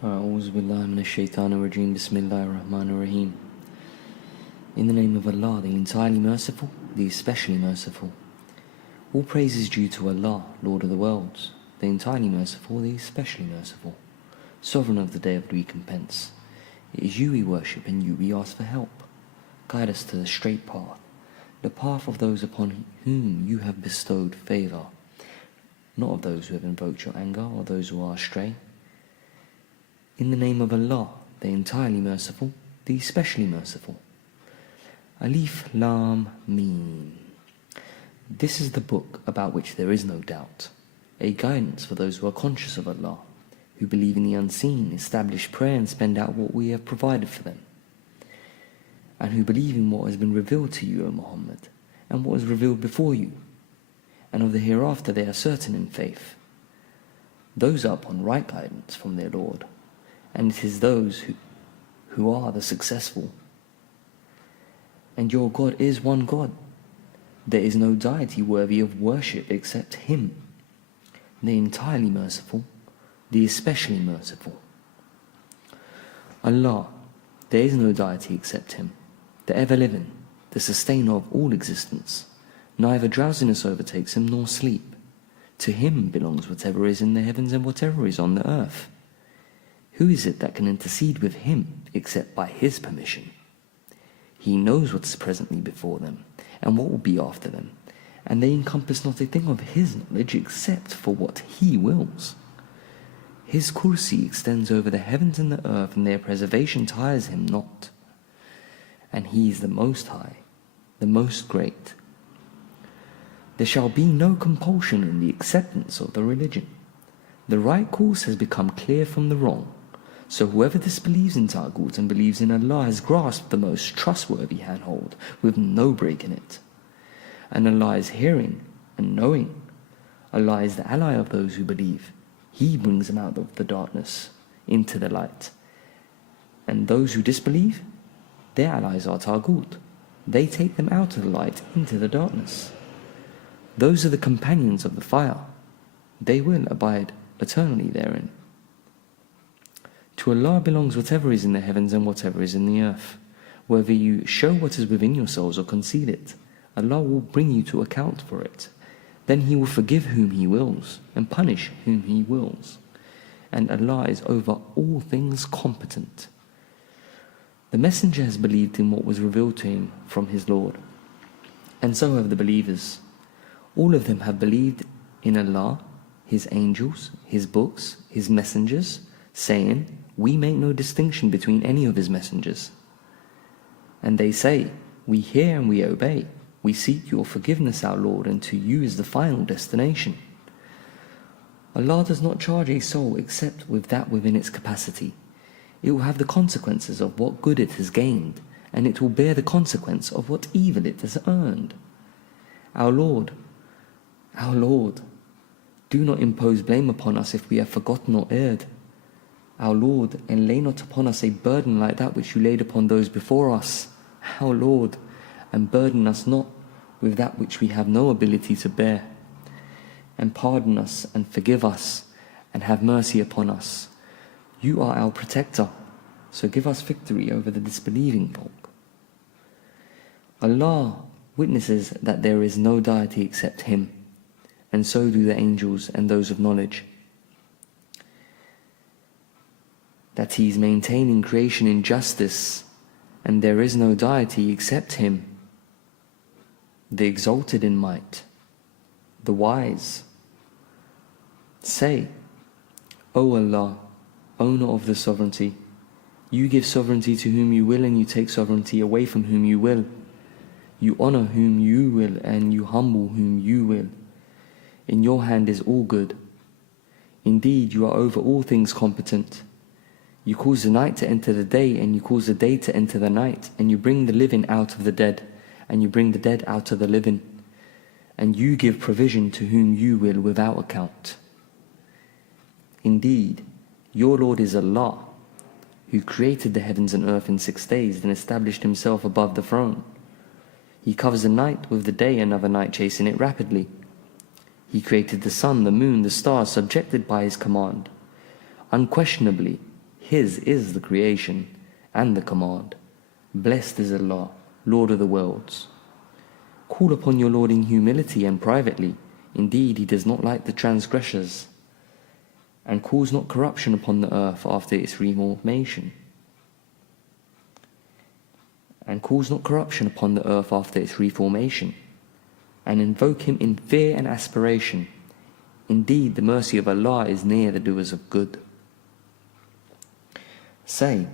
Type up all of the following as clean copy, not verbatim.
A'udhu billahi minash shaitanir rajeem. Bismillahir rahmanir rahim. In the name of Allah, the entirely merciful, the especially merciful. All praise is due to Allah, Lord of the worlds, the entirely merciful, the especially merciful, sovereign of the day of recompense. It is you we worship and you we ask for help. Guide us to the straight path, the path of those upon whom you have bestowed favor, not of those who have invoked your anger or those who are astray. In the name of Allah, the entirely merciful, the especially merciful. Alif Lam Mim. This is the book about which there is no doubt, a guidance for those who are conscious of Allah, who believe in the unseen, establish prayer and spend out what we have provided for them, and who believe in what has been revealed to you, O Muhammad, and what was revealed before you, and of the hereafter they are certain in faith. Those are upon right guidance from their Lord, and it is those who are the successful. And your God is one God. There is no deity worthy of worship except Him, the entirely merciful, the especially merciful. Allah, there is no deity except Him, the ever-living, the sustainer of all existence. Neither drowsiness overtakes Him nor sleep. To Him belongs whatever is in the heavens and whatever is on the earth. Who is it that can intercede with Him except by His permission? He knows what is presently before them and what will be after them, and they encompass not a thing of His knowledge except for what He wills. His kursi extends over the heavens and the earth, and their preservation tires Him not. And He is the Most High, the Most Great. There shall be no compulsion in the acceptance of the religion. The right course has become clear from the wrong. So whoever disbelieves in Taghut and believes in Allah has grasped the most trustworthy handhold with no break in it. And Allah is hearing and knowing. Allah is the ally of those who believe. He brings them out of the darkness into the light. And those who disbelieve, their allies are Taghut. They take them out of the light into the darkness. Those are the companions of the fire. They will abide eternally therein. To Allah belongs whatever is in the heavens and whatever is in the earth. Whether you show what is within yourselves or conceal it, Allah will bring you to account for it. Then He will forgive whom He wills and punish whom He wills. And Allah is over all things competent. The Messenger has believed in what was revealed to him from his Lord, and so have the believers. All of them have believed in Allah, His angels, His books, His messengers, saying, we make no distinction between any of His messengers. And they say, we hear and we obey. We seek your forgiveness, our Lord, and to you is the final destination. Allah does not charge a soul except with that within its capacity. It will have the consequences of what good it has gained, and it will bear the consequence of what evil it has earned. Our Lord, do not impose blame upon us if we have forgotten or erred. Our Lord, and lay not upon us a burden like that which you laid upon those before us. Our Lord, and burden us not with that which we have no ability to bear. And pardon us and forgive us and have mercy upon us. You are our protector, so give us victory over the disbelieving folk. Allah witnesses that there is no deity except Him, and so do the angels and those of knowledge. That He is maintaining creation in justice, and there is no deity except Him, the exalted in might, the wise. Say, O Allah, owner of the sovereignty, you give sovereignty to whom you will, and you take sovereignty away from whom you will. You honor whom you will, and you humble whom you will. In your hand is all good. Indeed, you are over all things competent. You cause the night to enter the day, and you cause the day to enter the night, and you bring the living out of the dead, and you bring the dead out of the living, and you give provision to whom you will without account. Indeed, your Lord is Allah, who created the heavens and earth in 6 days, then established Himself above the throne. He covers the night with the day, another night chasing it rapidly. He created the sun, the moon, the stars, subjected by His command. Unquestionably, His is the creation and the command. Blessed is Allah, Lord of the worlds. Call upon your Lord in humility and privately. Indeed, He does not like the transgressors. And cause not corruption upon the earth after its reformation. And cause not corruption upon the earth after its reformation. And invoke Him in fear and aspiration. Indeed, the mercy of Allah is near the doers of good. Say,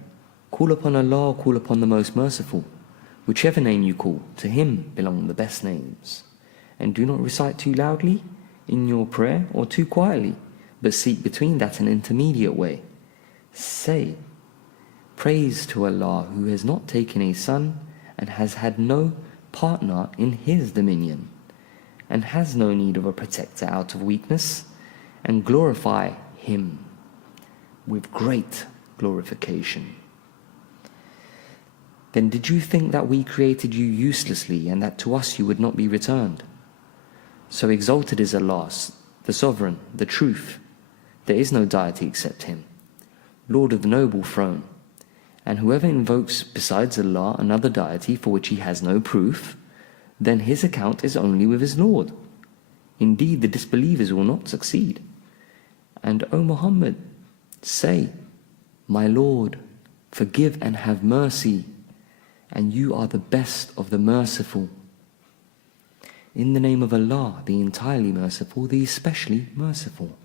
call upon Allah, call upon the Most Merciful. Whichever name you call, to Him belong the best names. And do not recite too loudly in your prayer or too quietly, but seek between that an intermediate way. Say, praise to Allah who has not taken a son and has had no partner in His dominion, and has no need of a protector out of weakness, and glorify Him with great glorification. Then did you think that we created you uselessly, and that to us you would not be returned? So exalted is Allah, the Sovereign, the Truth. There is no deity except Him, Lord of the noble throne. And whoever invokes besides Allah another deity for which he has no proof, then his account is only with his Lord. Indeed, the disbelievers will not succeed. And O Muhammad, say, my Lord, forgive and have mercy, and you are the best of the merciful. In the name of Allah, the entirely merciful, the especially merciful.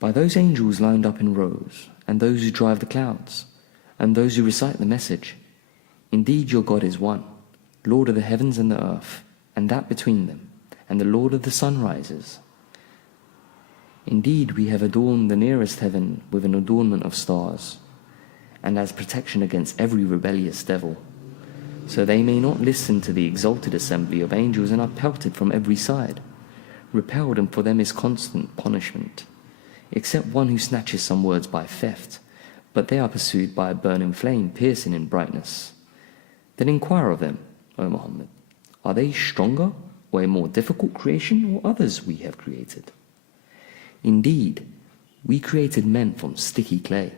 By those angels lined up in rows, and those who drive the clouds, and those who recite the message, indeed your God is one, Lord of the heavens and the earth, and that between them, and the Lord of the sunrises. Indeed, we have adorned the nearest heaven with an adornment of stars, and as protection against every rebellious devil, so they may not listen to the exalted assembly of angels and are pelted from every side. Repelled, and for them is constant punishment, except one who snatches some words by theft, but they are pursued by a burning flame, piercing in brightness. Then inquire of them, O Muhammad, are they stronger or a more difficult creation, or others we have created? Indeed, we created men from sticky clay.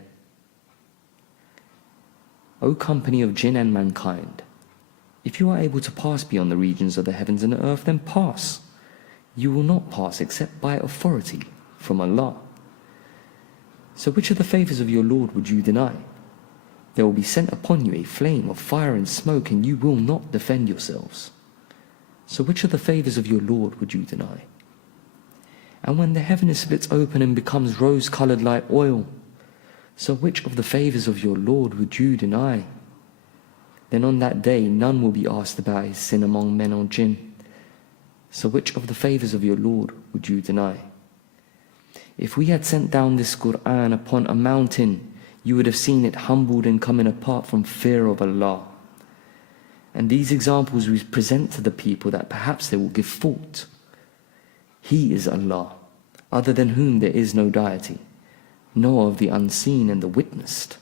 O company of jinn and mankind, if you are able to pass beyond the regions of the heavens and the earth, then pass. You will not pass except by authority from Allah. So which of the favors of your Lord would you deny? There will be sent upon you a flame of fire and smoke, and you will not defend yourselves. So which of the favors of your Lord would you deny? And when the heaven is split open and becomes rose-colored like oil, so which of the favors of your Lord would you deny? Then on that day none will be asked about his sin among men or jinn. So which of the favors of your Lord would you deny? If we had sent down this Qur'an upon a mountain, you would have seen it humbled and coming apart from fear of Allah. And these examples we present to the people that perhaps they will give thought. He is Allah, other than whom there is no deity, nor of the unseen and the witnessed.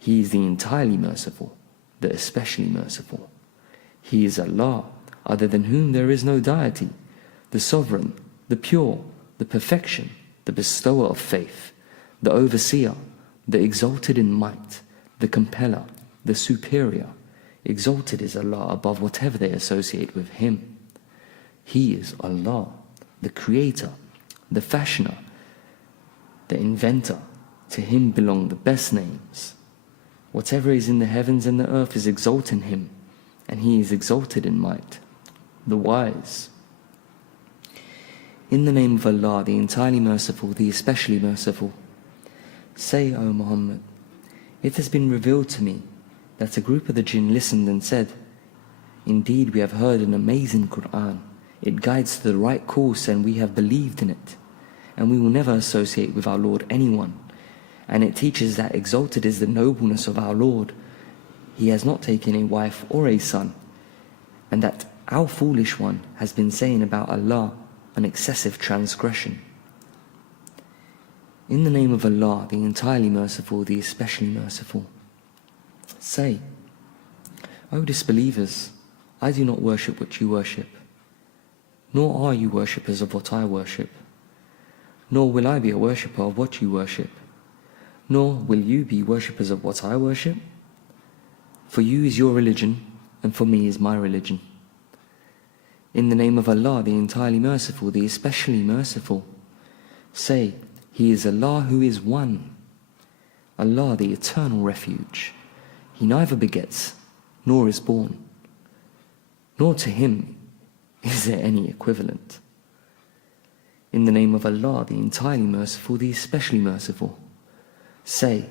He is the entirely merciful, the especially merciful. He is Allah, other than whom there is no deity, the sovereign, the pure, the perfection, the bestower of faith, the overseer, the exalted in might, the compeller, the superior. Exalted is Allah above whatever they associate with Him. He is Allah, the creator, the fashioner, the inventor. To Him belong the best names. Whatever is in the heavens and the earth is exalting Him, and He is exalted in might, the wise. In the name of Allah, the entirely merciful, the especially merciful. Say, O Muhammad, it has been revealed to me that a group of the jinn listened and said, indeed, we have heard an amazing Qur'an. It guides to the right course, and we have believed in it. And we will never associate with our Lord anyone. And it teaches that exalted is the nobleness of our Lord. He has not taken a wife or a son. And that our foolish one has been saying about Allah an excessive transgression. In the name of Allah, the entirely merciful, the especially merciful. Say, O disbelievers, I do not worship what you worship, nor are you worshippers of what I worship, nor will I be a worshipper of what you worship. nor will you be worshippers of what I worship. For you is your religion, and for me is my religion. In the name of Allah, the entirely merciful, the especially merciful. Say, He is Allah who is one, Allah the eternal refuge. He neither begets, nor is born, nor to Him is there any equivalent. In the name of Allah, the entirely merciful, the especially merciful. Say,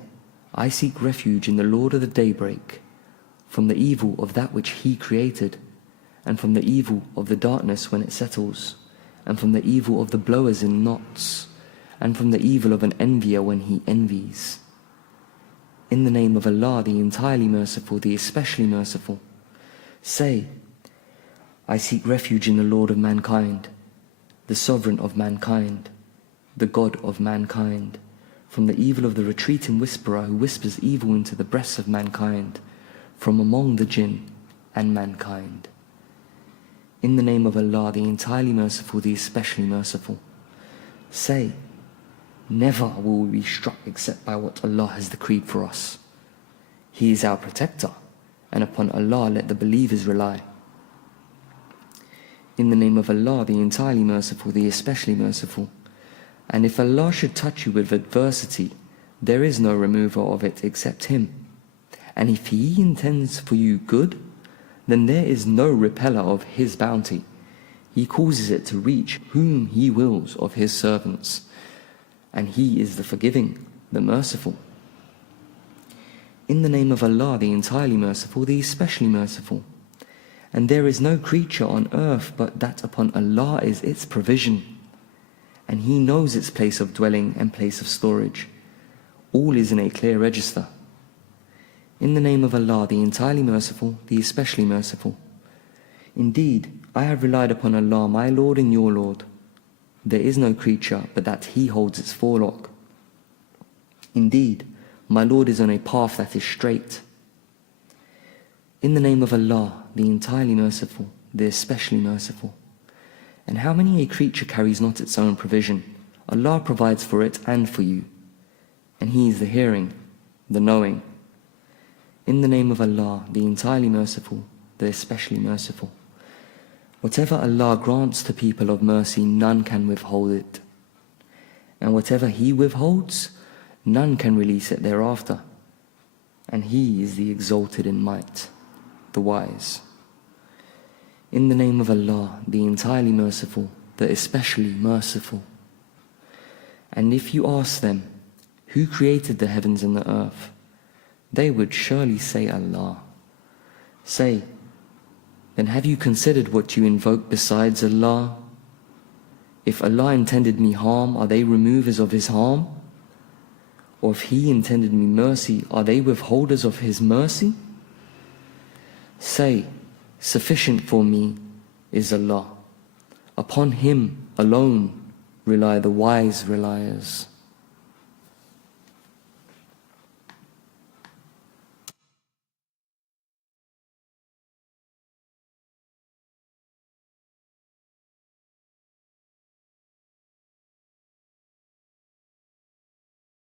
I seek refuge in the Lord of the daybreak, from the evil of that which He created, and from the evil of the darkness when it settles, and from the evil of the blowers in knots, and from the evil of an envier when he envies. In the name of Allah, the entirely merciful, the especially merciful. Say, I seek refuge in the Lord of mankind, the sovereign of mankind, the God of mankind, from the evil of the retreating whisperer who whispers evil into the breasts of mankind, from among the jinn and mankind. In the name of Allah, the entirely merciful, the especially merciful. Say, never will we be struck except by what Allah has decreed for us. He is our protector, and upon Allah let the believers rely. In the name of Allah, the entirely merciful, the especially merciful. And if Allah should touch you with adversity, there is no remover of it except Him. And if He intends for you good, then there is no repeller of His bounty. He causes it to reach whom He wills of His servants. And He is the forgiving, the merciful. In the name of Allah, the entirely merciful, the especially merciful. And there is no creature on earth but that upon Allah is its provision. And He knows its place of dwelling and place of storage. All is in a clear register. In the name of Allah, the entirely merciful, the especially merciful. Indeed, I have relied upon Allah, my Lord and your Lord. There is no creature but that He holds its forelock. Indeed, my Lord is on a path that is straight. In the name of Allah, the entirely merciful, the especially merciful. And how many a creature carries not its own provision? Allah provides for it and for you. And He is the hearing, the knowing. In the name of Allah, the entirely merciful, the especially merciful. Whatever Allah grants to people of mercy, none can withhold it. And whatever He withholds, none can release it thereafter. And He is the exalted in might, the wise. In the name of Allah, the entirely merciful, the especially merciful. And if you ask them, who created the heavens and the earth? They would surely say Allah. Say, then have you considered what you invoke besides Allah? If Allah intended me harm, are they removers of His harm? Or if He intended me mercy, are they withholders of His mercy? Say, sufficient for me is Allah. Upon Him alone rely the wise reliers.